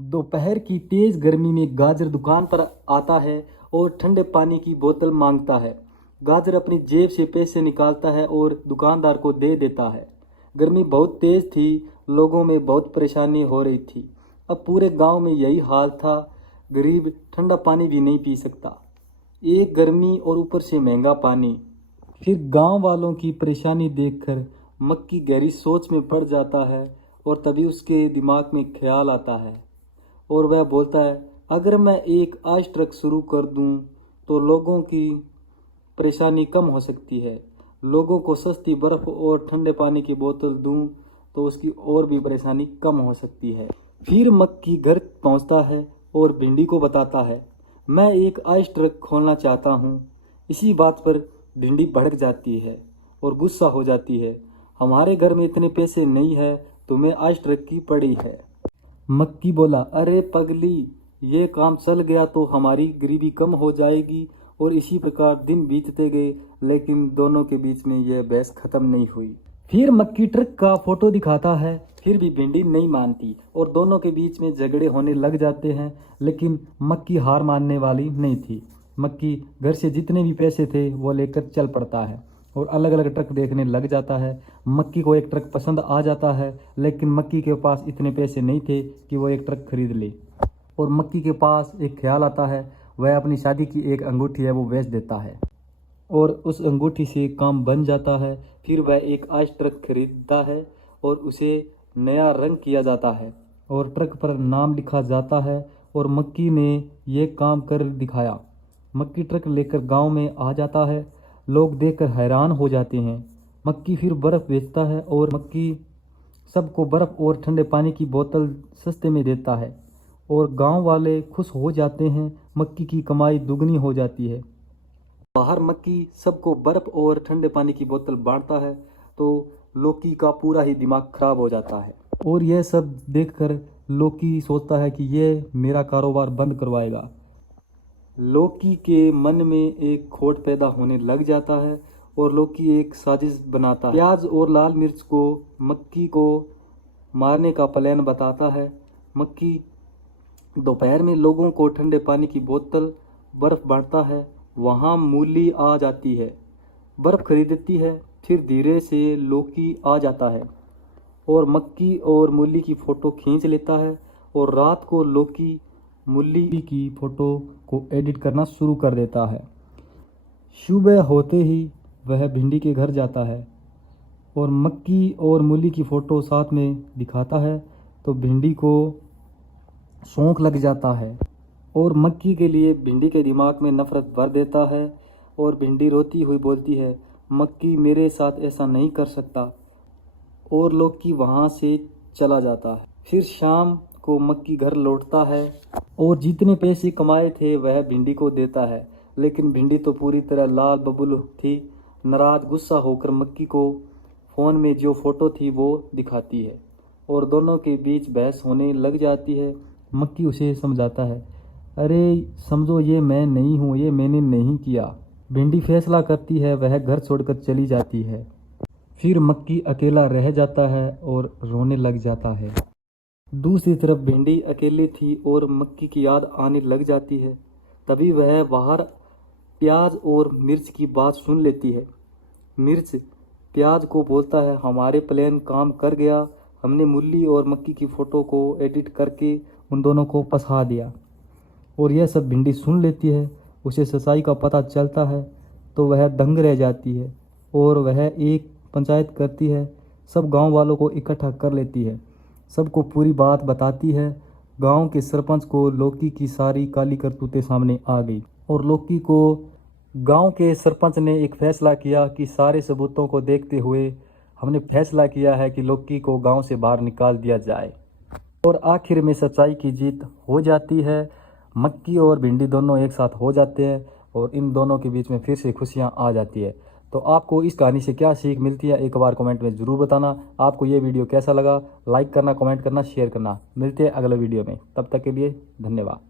दोपहर की तेज गर्मी में गाजर दुकान पर आता है और ठंडे पानी की बोतल मांगता है। गाजर अपनी जेब से पैसे निकालता है और दुकानदार को दे देता है। गर्मी बहुत तेज थी, लोगों में बहुत परेशानी हो रही थी। अब पूरे गांव में यही हाल था, गरीब ठंडा पानी भी नहीं पी सकता। एक गर्मी और ऊपर से महंगा पानी। फिर गांव वालों की परेशानी देखकर मक्की गहरी सोच में पड़ जाता है और तभी उसके दिमाग में ख्याल आता है और वह बोलता है, अगर मैं एक आइस ट्रक शुरू कर दूं तो लोगों की परेशानी कम हो सकती है। लोगों को सस्ती बर्फ़ और ठंडे पानी की बोतल दूं तो उसकी और भी परेशानी कम हो सकती है। फिर मक्की घर पहुंचता है और भिंडी को बताता है, मैं एक आइस ट्रक खोलना चाहता हूं। इसी बात पर भिंडी भड़क जाती है और गुस्सा हो जाती है, हमारे घर में इतने पैसे नहीं है, तुम्हें आइस ट्रक की पड़ी है। मक्की बोला, अरे पगली, ये काम चल गया तो हमारी गरीबी कम हो जाएगी। और इसी प्रकार दिन बीतते गए, लेकिन दोनों के बीच में यह बहस खत्म नहीं हुई। फिर मक्की ट्रक का फोटो दिखाता है, फिर भी भिंडी नहीं मानती और दोनों के बीच में झगड़े होने लग जाते हैं। लेकिन मक्की हार मानने वाली नहीं थी। मक्की घर से जितने भी पैसे थे वो लेकर चल पड़ता है और अलग अलग ट्रक देखने लग जाता है। मक्की को एक ट्रक पसंद आ जाता है, लेकिन मक्की के पास इतने पैसे नहीं थे कि वो एक ट्रक खरीद ले। और मक्की के पास एक ख्याल आता है, वह अपनी शादी की एक अंगूठी है वो बेच देता है और उस अंगूठी से काम बन जाता है। फिर वह एक आइस ट्रक खरीदता है और उसे नया रंग किया जाता है और ट्रक पर नाम लिखा जाता है। और मक्की ने यह काम कर दिखाया। मक्की ट्रक लेकर गांव में आ जाता है। लोग देखकर हैरान हो जाते हैं। मक्की फिर बर्फ़ बेचता है और मक्की सबको बर्फ़ और ठंडे पानी की बोतल सस्ते में देता है और गांव वाले खुश हो जाते हैं। मक्की की कमाई दुगनी हो जाती है। बाहर मक्की सबको बर्फ़ और ठंडे पानी की बोतल बांटता है तो लोकी का पूरा ही दिमाग खराब हो जाता है और यह सब देखकर लोकी सोचता है कि यह मेरा कारोबार बंद करवाएगा। लोकी के मन में एक खोट पैदा होने लग जाता है और लोकी एक साजिश बनाता है। प्याज और लाल मिर्च को मक्की को मारने का प्लान बताता है। मक्की दोपहर में लोगों को ठंडे पानी की बोतल बर्फ़ बांटता है। वहाँ मूली आ जाती है, बर्फ़ खरीदती है। फिर धीरे से लोकी आ जाता है और मक्की और मूली की फ़ोटो खींच लेता है और रात को लोकी मूली की फ़ोटो को एडिट करना शुरू कर देता है। सुबह होते ही वह भिंडी के घर जाता है और मक्की और मूली की फ़ोटो साथ में दिखाता है तो भिंडी को शौक लग जाता है और मक्की के लिए भिंडी के दिमाग में नफ़रत भर देता है। और भिंडी रोती हुई बोलती है, मक्की मेरे साथ ऐसा नहीं कर सकता। और लोकी वहाँ से चला जाता है। फिर शाम को मक्की घर लौटता है और जितने पैसे कमाए थे वह भिंडी को देता है। लेकिन भिंडी तो पूरी तरह लाल बबूल थी। नाराज गुस्सा होकर मक्की को फ़ोन में जो फ़ोटो थी वो दिखाती है और दोनों के बीच बहस होने लग जाती है। मक्की उसे समझाता है, अरे समझो ये मैं नहीं हूँ, ये मैंने नहीं किया। भिंडी फैसला करती है, वह घर छोड़कर चली जाती है। फिर मक्की अकेला रह जाता है और रोने लग जाता है। दूसरी तरफ भिंडी अकेली थी और मक्की की याद आने लग जाती है। तभी वह बाहर प्याज और मिर्च की बात सुन लेती है। मिर्च प्याज को बोलता है, हमारे प्लान काम कर गया। हमने मूली और मक्की की फ़ोटो को एडिट करके उन दोनों को फंसा दिया। और यह सब भिंडी सुन लेती है। उसे सच्चाई का पता चलता है तो वह दंग रह जाती है और वह एक पंचायत करती है। सब गांव वालों को इकट्ठा कर लेती है, सबको पूरी बात बताती है। गांव के सरपंच को लोकी की सारी काली करतूतें सामने आ गई और लोकी को गांव के सरपंच ने एक फैसला किया कि सारे सबूतों को देखते हुए हमने फैसला किया है कि लोकी को गांव से बाहर निकाल दिया जाए। और आखिर में सच्चाई की जीत हो जाती है। मक्की और भिंडी दोनों एक साथ हो जाते हैं और इन दोनों के बीच में फिर से खुशियां आ जाती है। तो आपको इस कहानी से क्या सीख मिलती है, एक बार कमेंट में ज़रूर बताना। आपको ये वीडियो कैसा लगा, लाइक करना, कमेंट करना, शेयर करना। मिलते हैं अगले वीडियो में, तब तक के लिए धन्यवाद।